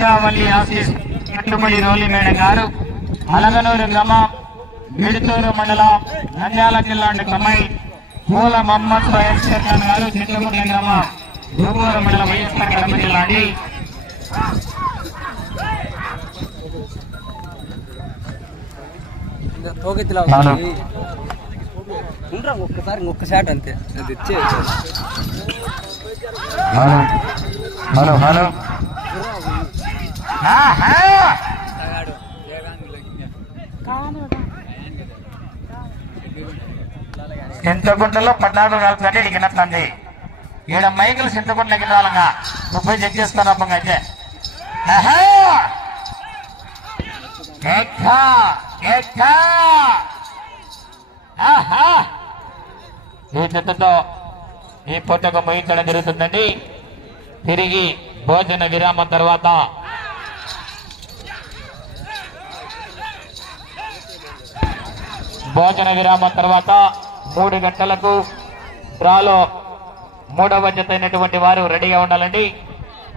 ఉషావళి office కట్టుబడి Roli madam గారు. అలగనూరు గ్రామం మిడుతూరు మండలం నంద్యాల జిల్లా కమ్మాయి పూల మహమ్మద్ వైఎస్ చైర్మన్ గారు చిత్రకుంట గ్రామం భూమూరు మండలం వైఎస్ఆర్ కడప జిల్లా అండి. తోకెత్తిలా ఉండరా ఒక్కసారి ఒక్క షాట్ అంతే అది ఇచ్చే హలో హలో హలో చింతకుంటలో పద్నాలుగు నాలుగు గంటలు ఇడిగినట్లండి ఈడ మైకులు చింతకుంట ఎగిరాలంగా ముప్పై చెక్ చేస్తాను అప్పంగా అయితే! ఈ చెత్తతో ఈ పుట్టక ముగించడం జరుగుతుందండి. తిరిగి భోజన విరామం తర్వాత భోజన విరామం తర్వాత మూడు గంటలకు డ్రాలో మూడవ జతైనటువంటి వారు రెడీగా ఉండాలండి.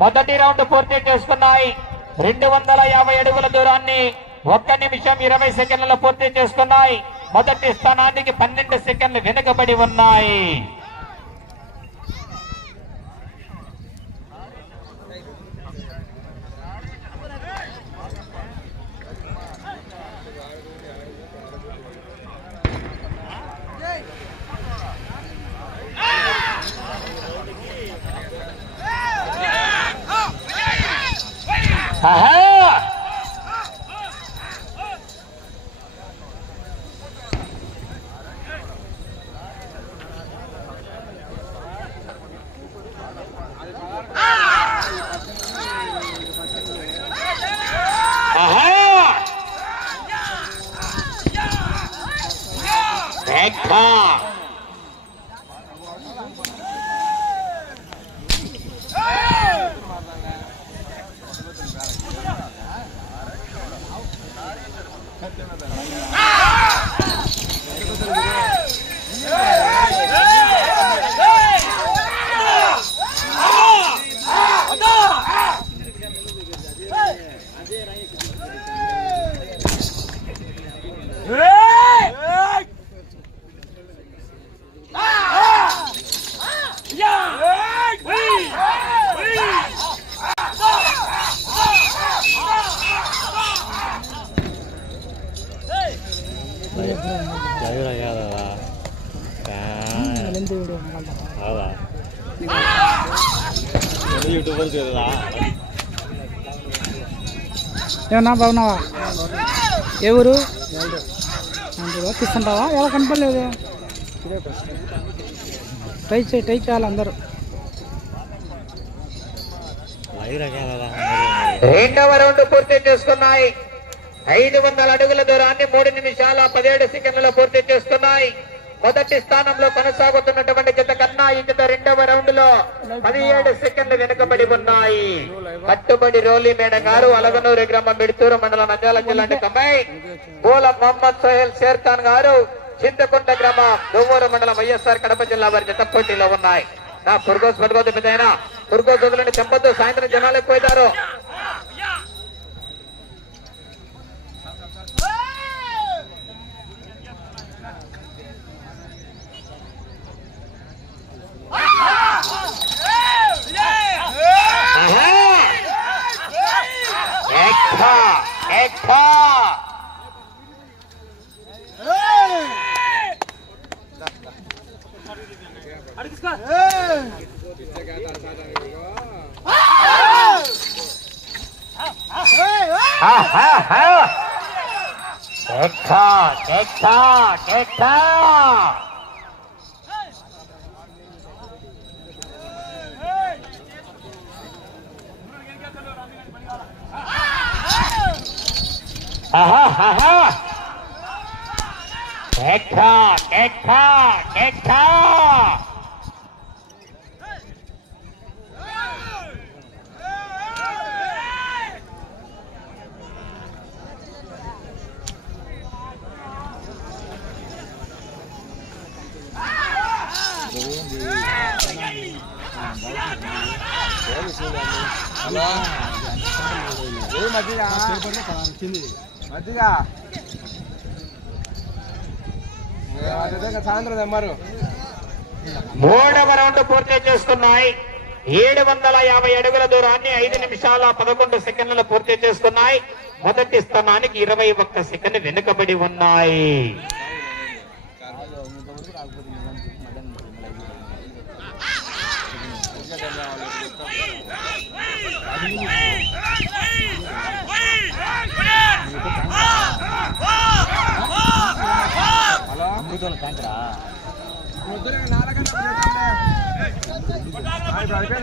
మొదటి రౌండ్ పూర్తి చేసుకున్నాయి. రెండు వందల యాభై అడుగుల దూరాన్ని ఒక్క నిమిషం ఇరవై సెకండ్లలో పూర్తి చేసుకున్నాయి. మొదటి స్థానానికి పన్నెండు సెకండ్లు వెనుకబడి ఉన్నాయి. ఆహా! ఏమన్నా బాగున్నావా? ఏ ఊరు? తీసుకుంటావా ఎలా కనపడలేదు. ట్రై చేయి ట్రై చేయాలి అందరూ. రెండవ రౌండ్ పూర్తి చేస్తున్నాయి. ఐదు వందల అడుగుల దూరాన్ని మూడు నిమిషాల పదిహేడు సెకండ్లలో పూర్తి చేస్తున్నాయి. మొదటి స్థానంలో కొనసాగుతున్నటువంటి జత కన్నా ఈ జత రెండవ రౌండ్లో పదిహేడు సెకండ్లు వెనుకబడి ఉన్నాయి. కట్టుబడి రోలి మేడ గారు అలగనూరు గ్రామం మిడుతూరు మండలం నంద్యాల జిల్లా కమ్మాయి పూల మొహమ్మద్ సోహెల్ షేర్ ఖాన్ గారు చింతకుంట గ్రామం దువ్వూరు మండలం వైఎస్ఆర్ కడప జిల్లా వారి జత పోటీలో ఉన్నాయి. నా పురుగోస్ పట్టుకోవద్దు పెద్ద పురుగోస్ వదులని చెప్పొద్దు సాయంత్రం జనాలు ఎక్కువైతారు. ఎక్కా ఎక్కా ఎక్కా ఎక్కా 아하 하하 개카 개카 개카 Hãy subscribe cho kênh Ghiền Mì Gõ Để không bỏ lỡ những video hấp dẫn మూడవ రౌండ్ పూర్తి చేసుకున్నాయి. ఏడు వందల యాభై అడుగుల దూరాన్ని ఐదు నిమిషాల పదకొండు సెకండ్లు పూర్తి చేసుకున్నాయి. మొదటి స్థానానికి ఇరవై ఒక్క సెకండ్ వెనుకబడి ఉన్నాయి హలో ఇప్పుడు అయిపోయింది కా-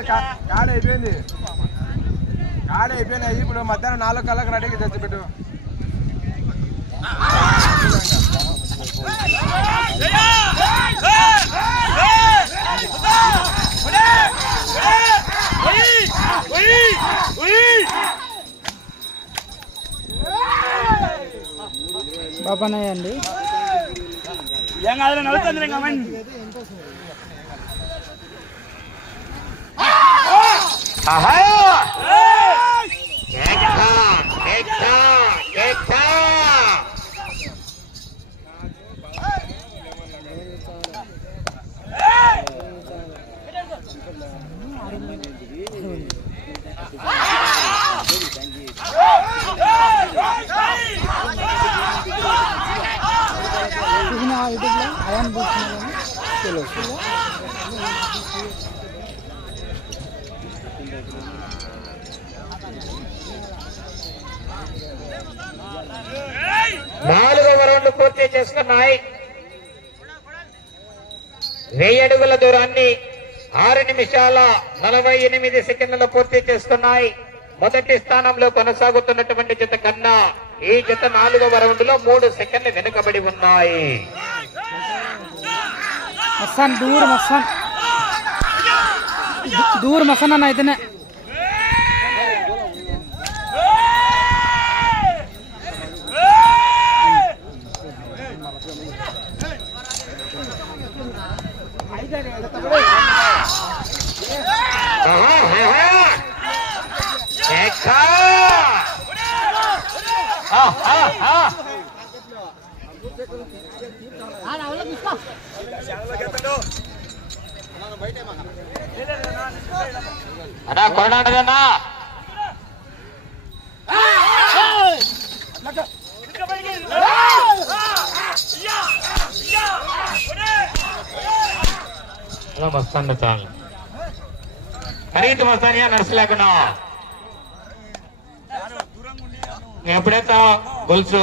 కాడ అయిపోయింది కాడ అయిపోయింది. అయ్యి ఇప్పుడు మధ్యాహ్నం నాలుగు కళ్ళకి రెడీగా తెచ్చిపెట్టు బాబానయ్య అండి. ఆహా! కేక! యూట్యూబ్లో నాలుగవ రౌండ్ పూర్తి చేసుకున్నాయి వెయ్యి అడుగుల దూరాన్ని ఆరు నిమిషాల నలభై ఎనిమిది సెకండ్లు పూర్తి చేస్తున్నాయి మొదటి స్థానంలో కొనసాగుతున్నటువంటి జత కన్నా ఈ జత నాలుగవ రౌండ్లో మూడు సెకండ్లు వెనుకబడి ఉన్నాయి. ಮಸ್ಸಾನ್ ದೂರ ಮಸ್ಸಾನ್ ದೂರ ಮಸ್ಸಾನ ಇದನ್ನ ಚಾಲು ఖరీదు వస్తానియా నర్సులేకున్నా ఎప్పుడైతే గొలుసు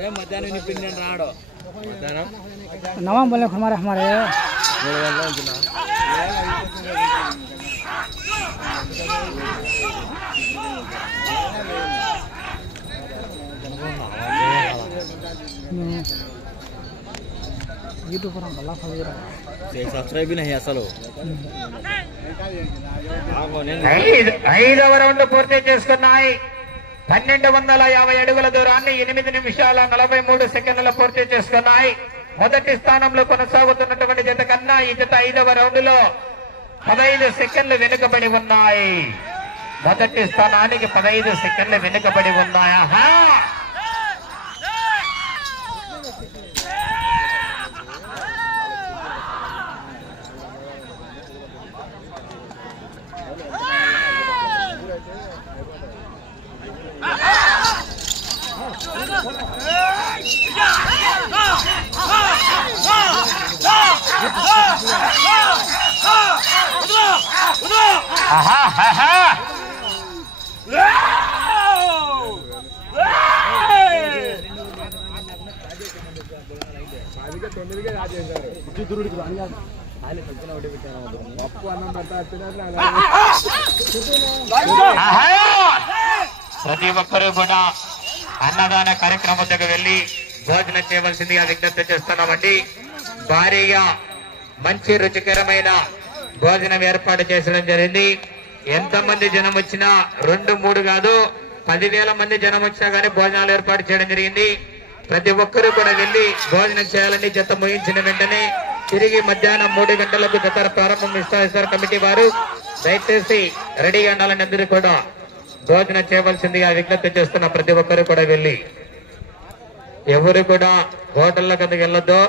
ఏం మధ్యాహ్నం పిండి రాడు नवा बोले हमारे हमारे మూడు గంటల ఉంటున్నా यूट्यूब पर हम बल्ला फल रहा సబ్స్క్రైబ్ नहीं అసలు ఐదు ఐదవ రౌండ్ పూర్తి చేసుకున్నాయి పన్నెండు వందల యాభై అడుగుల దూరాన్ని ఎనిమిది నిమిషాల నలభై మూడు సెకండ్లు పూర్తి చేసుకున్నాయి. మొదటి స్థానంలో కొనసాగుతున్నటువంటి జత కన్నా ఈ జత ఐదవ రౌండ్లో పదహైదు సెకండ్లు వెనుకబడి ఉన్నాయి. మొదటి స్థానానికి పదహైదు సెకండ్లు వెనుకబడి ఉన్నాయి. ప్రతి ఒక్కరూ కూడా అన్నదాన కార్యక్రమం వద్దకు వెళ్ళి భోజనం చేయవలసిందిగా విజ్ఞప్తి చేస్తున్నామండి. భారీగా మంచి రుచికరమైన భోజనం ఏర్పాటు చేసడం జరిగింది. ఎంత మంది జనం వచ్చినా రెండు మూడు కాదు పదివేల మంది జనం వచ్చినా గానీ భోజనాలు ఏర్పాటు చేయడం జరిగింది. ప్రతి ఒక్కరూ కూడా వెళ్ళి భోజనం చేయాలని జత ముగించిన వెంటనే తిరిగి మధ్యాహ్నం మూడు గంటలకు దసరా ప్రారంభం ఇస్తారు కమిటీ వారు. దయచేసి రెడీగా ఉండాలని అందరూ కూడా భోజనం చేయవలసిందిగా విజ్ఞప్తి చేస్తున్న ప్రతి ఒక్కరూ కూడా వెళ్ళి. ఎవరు కూడా హోటళ్ళ కిందకి వెళ్ళొద్దు.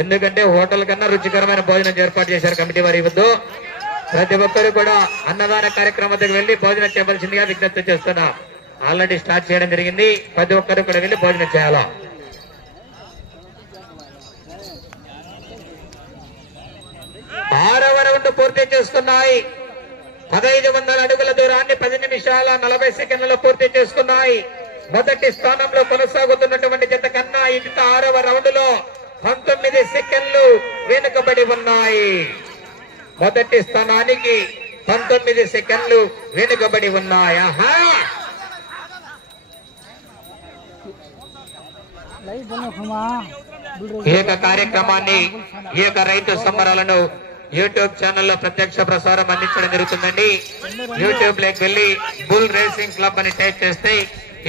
ఎందుకంటే హోటల్ కన్నా రుచికరమైన భోజనం ఏర్పాటు చేశారు కమిటీ వారి ఇవ్వద్దు ప్రతి ఒక్కరు కూడా అన్నదాన కార్యక్రమానికి వెళ్ళి భోజనం చేయవలసిందిగా విజ్ఞప్తి చేస్తున్నా. ఆల్రెడీ స్టార్ట్ చేయడం జరిగింది. ప్రతి ఒక్కరు కూడా వెళ్ళి భోజనం చేయాలా? ఆరవ రౌండ్ పూర్తి చేస్తున్నాయి. పదహైదు వందల అడుగుల దూరాన్ని పది నిమిషాల నలభై సెకండ్లలో పూర్తి చేసుకున్నాయి మొదటి స్థానంలో కొనసాగుతున్నటువంటి జత కన్నా ఇంత ఆరవ రౌండ్లో పంతొమ్మిది సెకండ్లు వెనుకబడి ఉన్నాయి. మొదటి స్థానానికి పంతొమ్మిది సెకండ్లు వెనుకబడి ఉన్నాయి. ఆహా! లైవ్ ఈ యొక్క కార్యక్రమాన్ని ఈ యొక్క రైతు సంబరాలను యూట్యూబ్ ఛానల్లో ప్రత్యక్ష ప్రసారం అందించడం జరుగుతుందండి. యూట్యూబ్లోకి వెళ్ళి బుల్ రేసింగ్ క్లబ్ అని టైప్ చేస్తే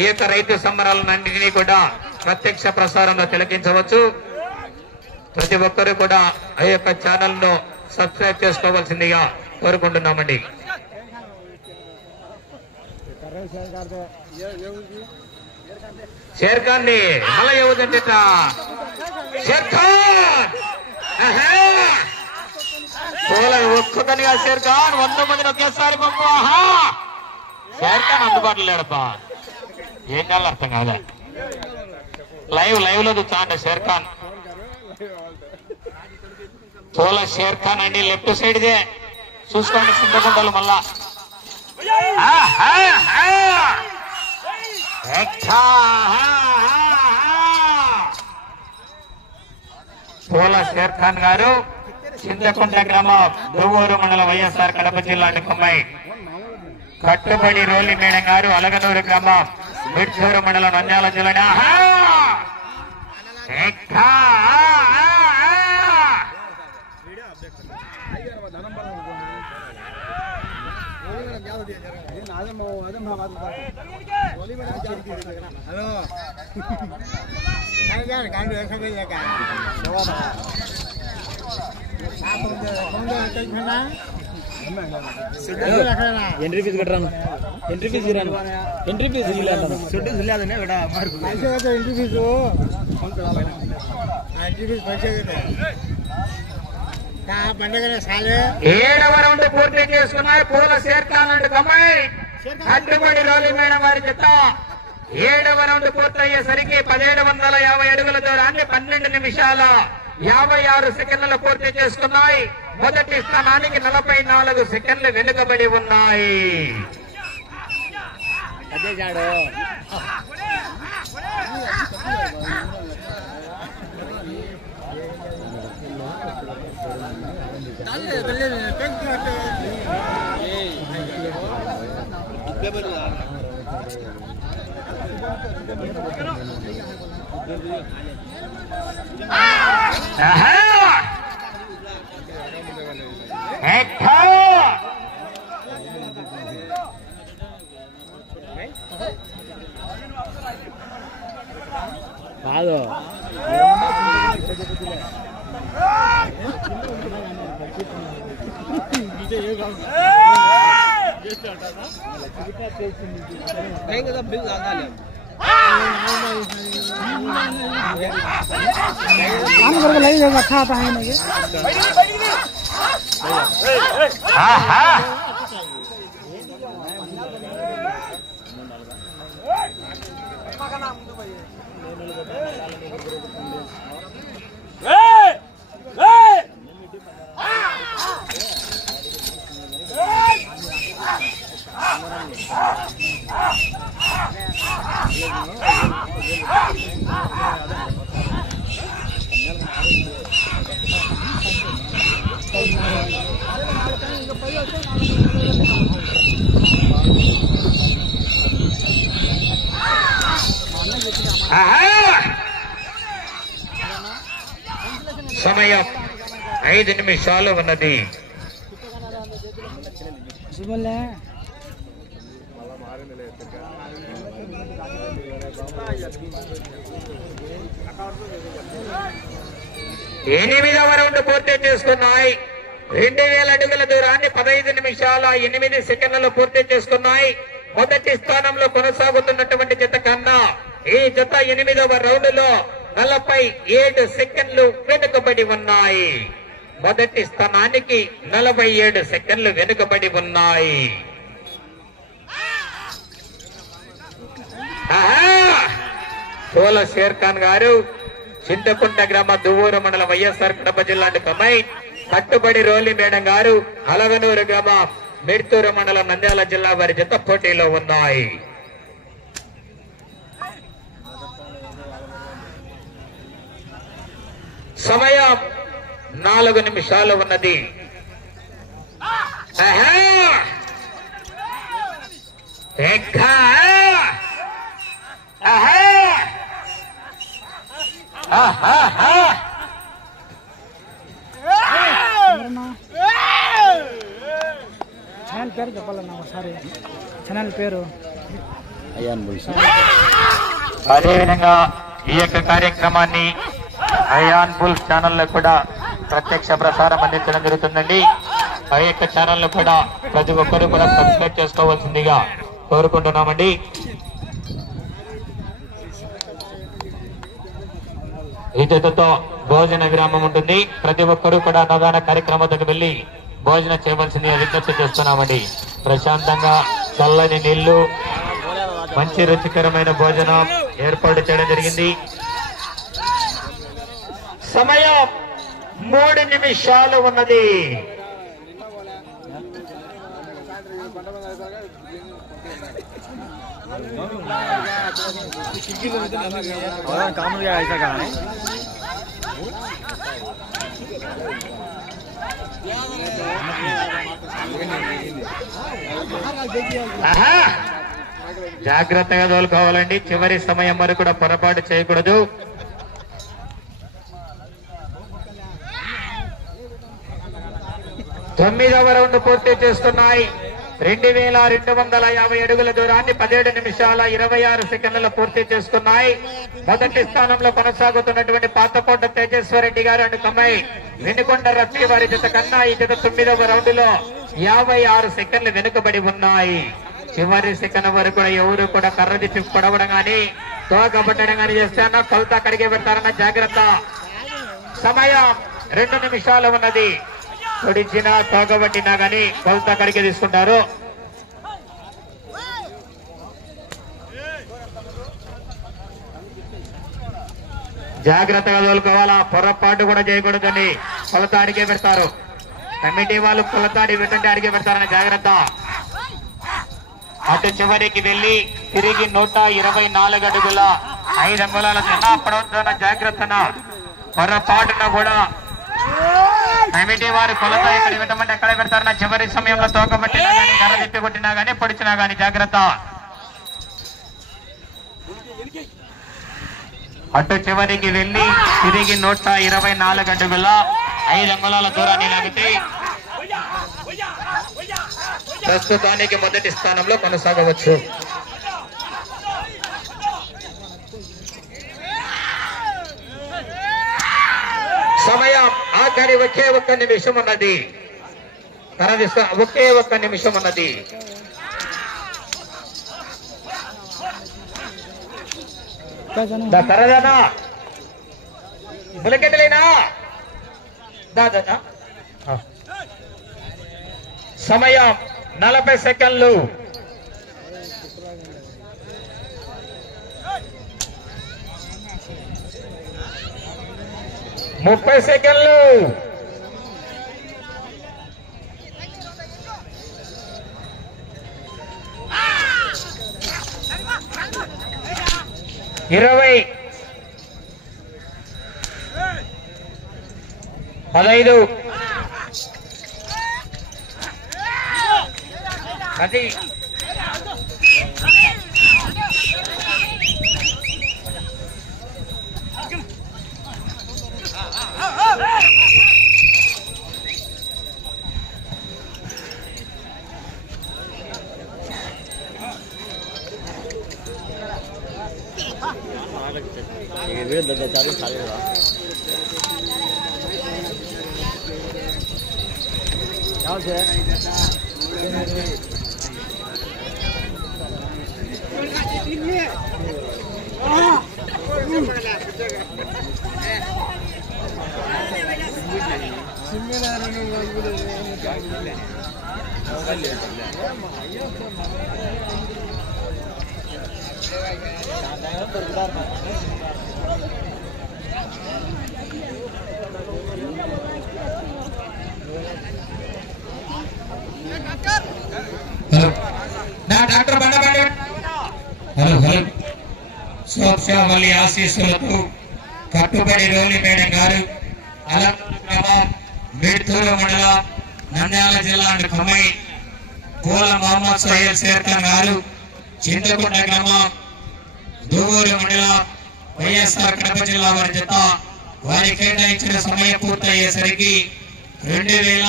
ఈ యొక్క రైతు సంబరాలన్నింటినీ కూడా ప్రత్యక్ష ప్రసారంలో తిలకించవచ్చు. ప్రతి ఒక్కరూ కూడా ఆ యొక్క ఛానల్ను సబ్స్క్రైబ్ చేసుకోవాల్సిందిగా కోరుకుంటున్నామండి. షేర్ ఖాన్ని మళ్ళా ఏముందంటే షేర్ ఖాన్ ఆహా! షేర్ ఖాన్ వంద మందిని ఒకేసారి పంపు. ఆహా! షేర్ఖాన్ అందుబాటులో లేడపా ఏం కాదు అర్థం కాదా లైవ్ లైవ్లో చూస్తాండి షేర్ ఖాన్ పోల షేర్ ఖాన్ అండి లెఫ్ట్ సైడ్ దే చూసుకోండి సింతకుంటలు మళ్ళా. పూల షేర్ ఖాన్ గారు చింతకుంట గ్రామం దువ్వూరు మండలం వైఎస్ఆర్ కడప జిల్లా నిమ్మై కట్టుబడి రోలి మేడం గారు అలగనూరు గ్రామం మిడ్చూరు మండలం నంద్యాల జిల్లా అదే అదే ఆహా! ఎక్కా! ఎంట్రీ ఫీజు కట్టరాను ఎంట్రీ ఫీజు ఇరాను ఎంట్రీ ఫీజు ఇల్లు ఏడవ రౌండ్ పూర్తి చేసుకున్నాయి పూల చేర్కాలంటే కమ్మాయి కట్టుబడి రోలి వారి జత ఏడవ రౌండ్ పూర్తయ్యేసరికి పదిహేడు వందల యాభై అడుగుల దూరాన్ని పన్నెండు నిమిషాల యాభై ఆరు సెకండ్లు పూర్తి చేసుకున్నాయి. మొదటి స్థానానికి నలభై నాలుగు సెకండ్లు వెనుకబడి ఉన్నాయి. ఆహా! ఎక్కో! बैंक का बिल ज़्यादा ले काम करके लगी जाएगा अच्छा आता है। मुझे సమయం ఐదు నిమిషాలు ఉన్నది. ఎనిమిదవ రౌండ్ పూర్తి చేసుకున్నాయి రెండు వేల అడుగుల దూరాన్ని పదహైదు నిమిషాల ఎనిమిది సెకండ్లలో పూర్తి చేసుకున్నాయి మొదటి స్థానంలో కొనసాగుతున్నటువంటి జత కన్నా ఈ జత ఎనిమిదవ రౌండ్లో నలభై ఏడు సెకండ్లు వెనుకబడి ఉన్నాయి. మొదటి స్థానానికి నలభై ఏడు సెకండ్లు వెనుకబడి ఉన్నాయి. ఆహా! షేర్ ఖాన్ గారు చింతకుంట గ్రామ దువ్వూరు మండల వైఎస్ఆర్ కడప జిల్లా కమై కట్టుబడి రోలి మేడం గారు అలగనూరు గ్రామ మిడ్తూరు మండలం నంద్యాల జిల్లా వారి జత పోటీలో ఉన్నాయి. సమయం నాలుగు నిమిషాలు ఉన్నది! ఛానల్ పేరు చెప్పాలన్నా ఒకసారి. ఛానల్ పేరు? అదేవిధంగా ఈ యొక్క కార్యక్రమాన్ని అయాన్ బుల్ ఛానల్లో కూడా ప్రత్యక్ష ప్రసారం అందించడం జరుగుతుందండి. ఆ యొక్క ఛానల్లో కూడా ప్రతి ఒక్కరు కూడా సబ్స్క్రైబ్ చేసుకోవాల్సిందిగా కోరుకుంటున్నామండి. ఈ జతతో భోజన విరామం ఉంటుంది. ప్రతి ఒక్కరూ కూడా అన్నదాన కార్యక్రమానికి వెళ్ళి భోజనం చేయవలసిందిగా విజ్ఞప్తి చేస్తున్నామండి. ప్రశాంతంగా చల్లని నీళ్ళు మంచి రుచికరమైన భోజనం ఏర్పాటు చేయడం జరిగింది. సమయం మూడు నిమిషాలు ఉన్నది. జాగ్రత్తగా తోలుకోవాలండి. చివరి సమయం వరకు కూడా పొరపాటు చేయకూడదు. తొమ్మిదవ రౌండ్ పూర్తి చేస్తున్నాయి. రెండు వేల రెండు వందల యాభై అడుగుల దూరాన్ని పదిహేడు నిమిషాల ఇరవై ఆరు సెకండ్లలో పూర్తి చేసుకున్నాయి. మొదటి స్థానంలో కొనసాగుతున్నటువంటి పాతకోట తేజస్వరెడ్డి గారు అండ్ కమ్మాయి వెనుకొండ రఫీ వారి జత కన్నా ఈ జత తొమ్మిదవ రౌండ్లో యాభై ఆరు సెకండ్లు వెనుకబడి ఉన్నాయి. చివరి సెకండ్ వరకు కూడా ఎవరు కూడా కర్రది తిప్పి పొడవడం గాని తోకబట్టడం గాని చేస్తే అన్న కొలత అక్కడికే పెడతారన్న జాగ్రత్త. సమయం రెండు నిమిషాలు ఉన్నది. తొడిచినా తోకబట్టినా కానీ కొలత అక్కడికి తీసుకుంటారు. జాగ్రత్తగా తోలుకోవాలా? పొరపాటు కూడా చేయకూడదని కొలత అడిగే పెడతారు. కమిటీ వాళ్ళు కొలత అడిగి పెట్టంటే అడిగే పెడతారని జాగ్రత్త. అటు చివరికి వెళ్ళి తిరిగి నూట ఇరవై నాలుగు అడుగుల ఐదు అంగుళాల చిన్న పడవద్దన్న జాగ్రత్తన. పొరపాటున కూడా కమిటీ వారు కొలత ఇక్కడ ఇవ్వటమంటే ఎక్కడ పెడతారన్న చివరి సమయంలో తోకబట్టినా గానీ కర్ర తిప్పి కొట్టినా గానీ పొడిచినా గానీ జాగ్రత్త. అటు చివరికి వెళ్ళి తిరిగి నూట ఇరవై నాలుగు అడుగుల ఐదు అంగుళాల దూరాన్ని లాగితే ప్రస్తుతానికి మొదటి స్థానంలో కొనసాగవచ్చు. సమయం ఆఖరి ఒకే ఒక్క నిమిషం ఉన్నది. తరదిస్తా ఒకే ఒక్క నిమిషం ఉన్నది. తరదనా? ములకెట్టలేనా దాదా సమయం నలభై సెకండ్లు. ముప్పై సెకండ్లు. ఇరవై. పదైదు అది హలో నా డాక్టర్ బండబండి. Hello hello. సోప్షావళి ఆశీస్సులతో కట్టుబడి రోలి మేడం గారు అలంపూర్ గ్రామం మేడ్తూరు మండలం నంద్యాల జిల్లా ఖమ్మై పూల మహమ్మద్ సయ్యద్ శేర్ఖాన్ గారు చింతకుంట గ్రామం దూవూరు మండలం వైఎస్ఆర్ కడప జిల్లా వారి జత వారి కేటాయించిన సమయం పూర్తయ్యేసరికి రెండు వేల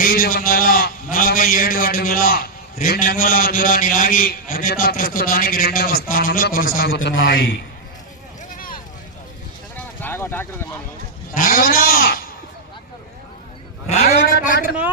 ఐదు వందల నలభై ఏడు అడుగుల రెండు అంగుళాల దూరాన్ని లాగి అర్జత ప్రస్తుతానికి రెండవ స్థానంలో కొనసాగుతున్నాయి. రాఘవనా! రాఘవనా